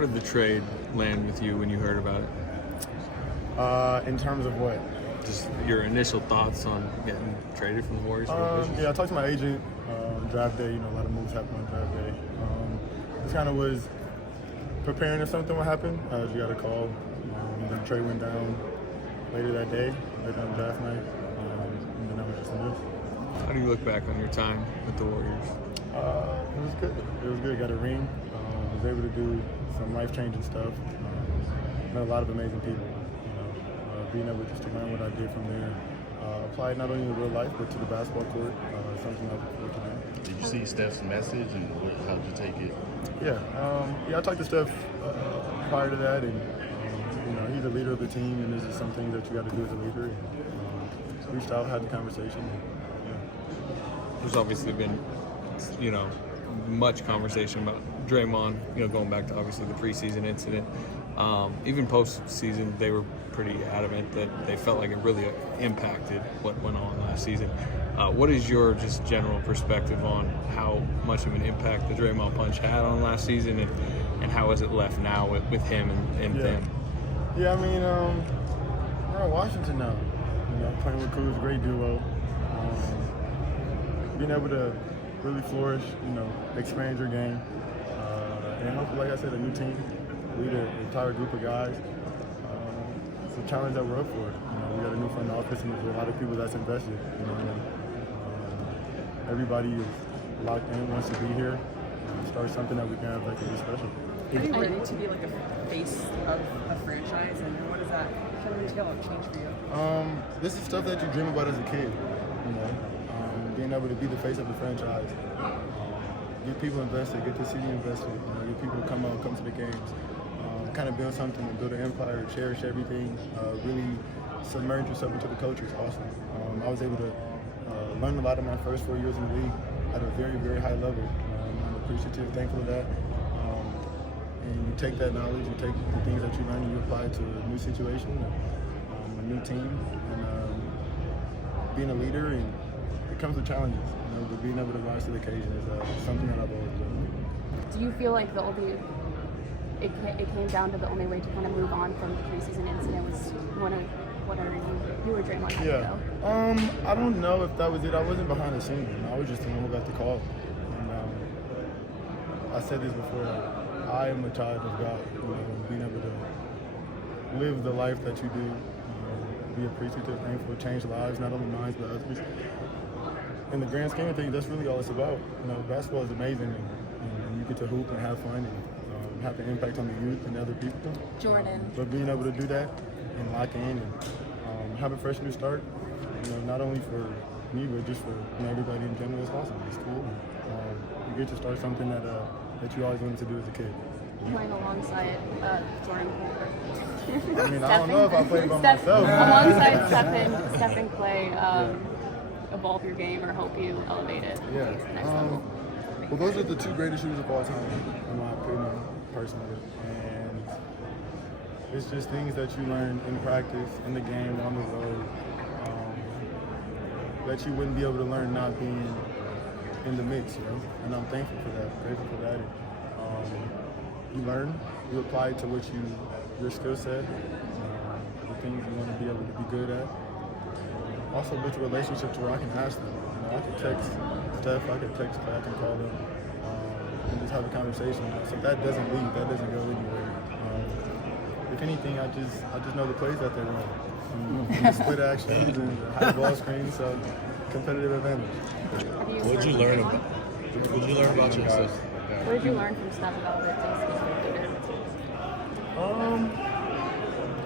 did the trade land with you when you heard about it? In terms of what? Just your initial thoughts on getting traded from the Warriors? Yeah, I talked to my agent draft day. A lot of moves happen on draft day. Just kind of was preparing if something would happen. You got a call. The trade went down later that day, later on draft night, and then I was just in this. How do you look back on your time with the Warriors? It was good. It was good. Got a ring. Was able to do some life-changing stuff. Met a lot of amazing people. Being able just to learn what I did from there. Apply it not only in real life, but to the basketball court. Something I look forward to now. Did you see Steph's message, and how did you take it? Yeah. I talked to Steph prior to that, and he's a leader of the team, and this is something that you got to do as a leader. And, reached out, had the conversation. And, There's obviously been, much conversation about Draymond. Going back to obviously the preseason incident. Even postseason, they were pretty adamant that they felt like it really impacted what went on last season. What is your just general perspective on how much of an impact the Draymond punch had on last season, and how is it left now with him and them? Yeah, we're in Washington now. Playing with Kuz, great duo. Being able to really flourish, expand your game, and hopefully, like I said, a new team, lead an entire group of guys. It's a challenge that we're up for. We got a new front office, and there's a lot of people that's invested. Everybody is locked in, wants to be here, start something that we can have that can be special. Are you ready to be like a face of a franchise, and what does that change for you? This is stuff that you dream about as a kid. Being able to be the face of the franchise, get people invested, get the city invested, get people to come out, come to the games, kind of build something, build an empire, cherish everything, really submerge yourself into the culture is awesome. I was able to learn a lot in my first 4 years in the league at a very, very high level. I'm appreciative, thankful of that. And you take that knowledge, you take the things that you learn, and you apply it to a new situation, a new team, and being a leader. And it comes with challenges, but being able to rise to the occasion is something that I've always done. Do you feel like it came down to the only way to kind of move on from the preseason incident was you or Draymond had to go? I don't know if that was it. I wasn't behind the scenes. I was just the one who got the call. And I said this before. I am a child of God. Being able to live the life that you do, be appreciative, thankful, change lives, not only mine but others. In the grand scheme of things, that's really all it's about. Basketball is amazing, and you get to hoop and have fun and have an impact on the youth and other people. Jordan. But being able to do that and lock in and have a fresh new start, not only for me but just for everybody in general, it's awesome. It's cool. You get to start something that you always wanted to do as a kid. Playing alongside Jordan Poole. I don't know if I played by myself. Alongside Steph and Clay, evolve your game or help you elevate it to the next level. Well, those are the two greatest shooters of all time, in my opinion, personally. And it's just things that you learn in practice, in the game, on the road, that you wouldn't be able to learn not being in the mix, And I'm thankful for that, grateful for that. You learn, you apply it to your skill set, the things you want to be able to be good at. Also build a relationship to where I can ask them. I can text Steph, I can text Clay, I can call them, and just have a conversation. So that doesn't leave, that doesn't go anywhere. If anything, I just know the plays that they run. Split actions and high ball screens, so competitive advantage. What did you learn about yourself? What did you learn from Steph about the things that he did?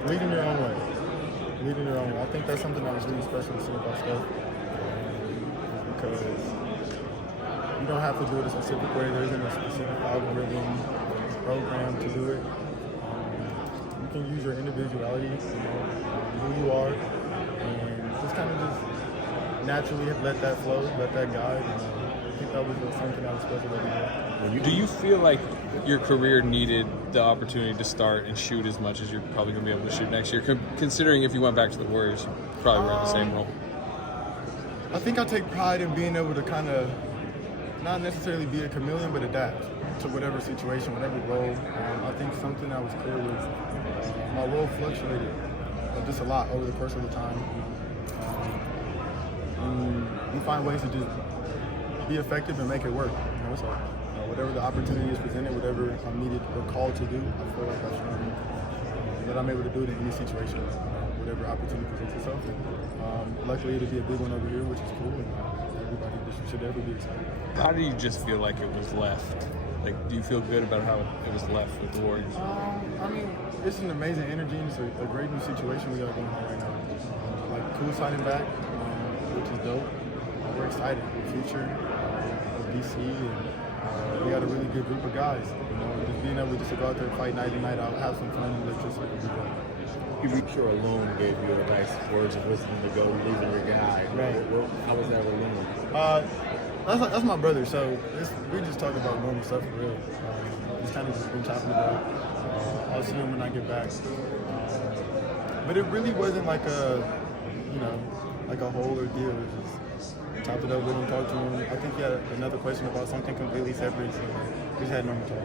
Leading your own way. Leading your own way. I think that's something that was really special to see about Steph. Because you don't have to do it a specific way. There isn't a specific algorithm program to do it. You can use your individuality, who you are, and just kind of just naturally let that flow, let that guide. I think that was something that was special that he did. Do you feel like your career needed the opportunity to start and shoot as much as you're probably going to be able to shoot next year? Considering if you went back to the Warriors, you probably were in the same role. I think I take pride in being able to kind of not necessarily be a chameleon, but adapt to whatever situation, whatever role. I think something that was clear was my role fluctuated just a lot over the course of the time. And we find ways to just be effective and make it work. So whatever the opportunity is presented, whatever I'm needed or called to do, I feel like I've shown that I'm able to do it in any situation, whatever opportunity presents itself. And luckily, it'll be a big one over here, which is cool. And everybody should ever be excited. How do you just feel like it was left? Like, do you feel good about how it was left with the Warriors? I mean, it's an amazing energy, and it's a great new situation we got going on right now. Like, cool signing back, which is dope. We're excited for the future of DC, and we got a really good group of guys. Just being able to go out there and fight night in, night out, have some fun, and electricity will be great. I'm sure alone gave you a nice words of wisdom to go losing your guy. Right. How was that alone? That's my brother, so we just talk about normal stuff for real. Just kind of just been chopping about it. I'll see him when I get back. But it really wasn't like a whole ordeal. It just chopped it up with him, talked to him. I think he had another question about something completely separate, so we just had normal talk.